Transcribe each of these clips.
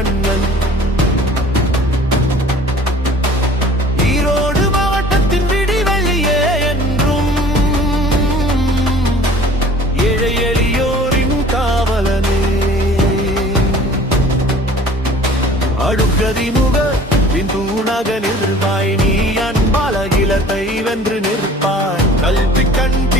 மன்னன். ஈரோடு மாவட்டத்தின் விடிவெளியே என்றும் ஏழை எளியோரின் காவலனே. அடுக்கதிமுக பிந்தூணாக நிற்பாய் நீ அன்பால் அகிலத்தை வென்று நிற்பாய். கல்வி கண்டி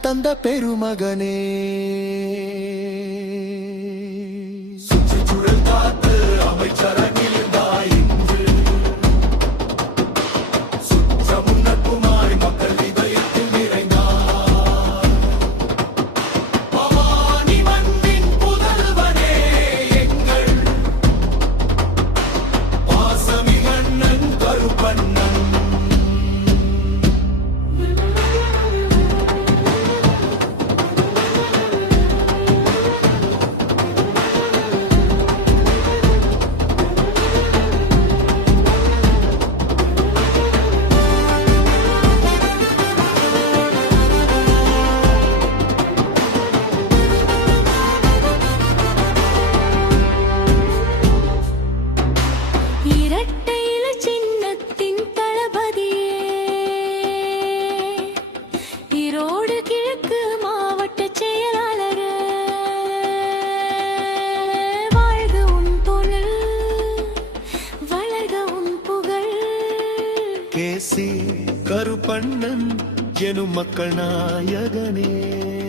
தந்த பெருமகனே. இரட்டையில சின்னத்தின் தளபதியே. ஈரோடு கிழக்கு மாவட்ட செயலாளர். வாழ்க உன் தொழில் வளர்க உன் புகழ். கேசி கருப்பண்ணன் எனும் மக்கள் நாயகனே.